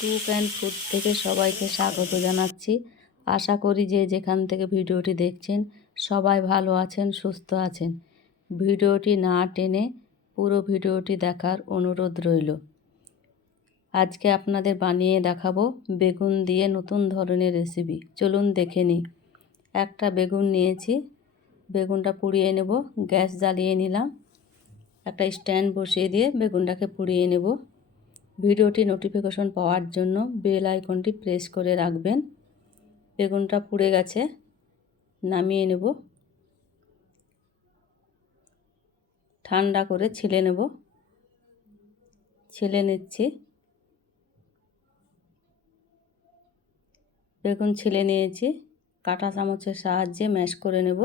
Cook and food থেকে সবাইকে স্বাগত জানাচ্ছি। আশা করি যে যেখান থেকে ভিডিওটি দেখছেন, সবাই ভালো আছেন, সুস্থ আছেন। ভিডিওটি না টেনে পুরো ভিডিওটি দেখার অনুরোধ রইল। আজকে আপনাদের বানিয়ে দেখাবো বেগুন দিয়ে নতুন ধরনের রেসিপি। চলুন দেখে নিই। একটা বেগুন নিয়েছি। বেগুনটা পুড়িয়ে নেব, গ্যাস জ্বালিয়ে নিলাম। একটা স্ট্যান্ড বসিয়ে দিয়ে বেগুনটাকে পুড়িয়ে নেব। ভিডিওটি নোটিফিকেশন পাওয়ার জন্য বেল আইকনটি প্রেস করে রাখবেন। বেগুনটা পুড়ে গেছে, নামিয়ে নেব। ঠান্ডা করে ছিলে নেব। ছিলে নিচ্ছি। বেগুন ছিলে নিয়েছি। কাঁটা চামচের সাহায্যে ম্যাশ করে নেব।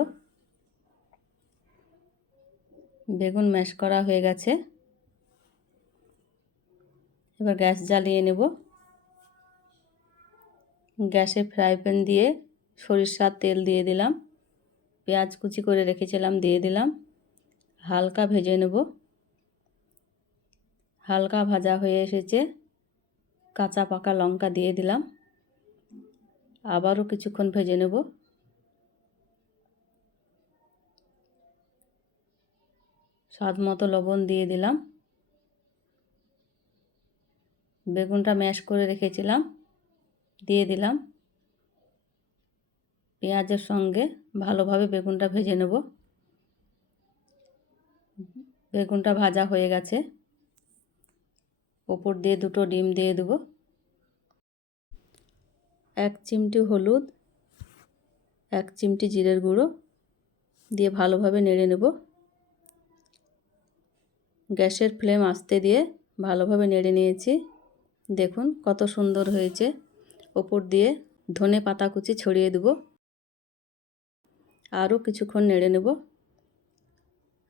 বেগুন ম্যাশ করা হয়ে গেছে। এবার গ্যাস জ্বালিয়ে নেব। গ্যাসে ফ্রাই প্যান দিয়ে সরিষার তেল দিয়ে দিলাম। পেঁয়াজ কুচি করে রেখেছিলাম, দিয়ে দিলাম। হালকা ভেজে নেব। হালকা ভাজা হয়ে এসেছে। কাঁচা পাকা লঙ্কা দিয়ে দিলাম। আবারও কিছুক্ষণ ভেজে নেব। স্বাদ মতো লবণ দিয়ে দিলাম। বেগুনটা ম্যাশ করে রেখেছিলাম, দিয়ে দিলাম। পেঁয়াজের সঙ্গে ভালোভাবে বেগুনটা ভেজে নেব। বেগুনটা ভাজা হয়ে গেছে। ওপর দিয়ে দুটো ডিম দিয়ে দেব। এক চিমটি হলুদ, এক চিমটি জিরের গুঁড়ো দিয়ে ভালোভাবে নেড়ে নেব। গ্যাসের ফ্লেম আস্তে দিয়ে ভালোভাবে নেড়ে নিয়েছি। দেখুন কত সুন্দর হয়েছে। ওপর দিয়ে ধনে পাতা কুচি ছড়িয়ে দেব। আরও কিছুক্ষণ নেড়ে নেব।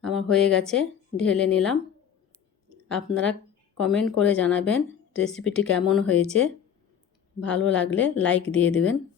আমার হয়ে গেছে, ঢেলে নিলাম। আপনারা কমেন্ট করে জানাবেন রেসিপিটি কেমন হয়েছে। ভালো লাগলে লাইক দিয়ে দেবেন।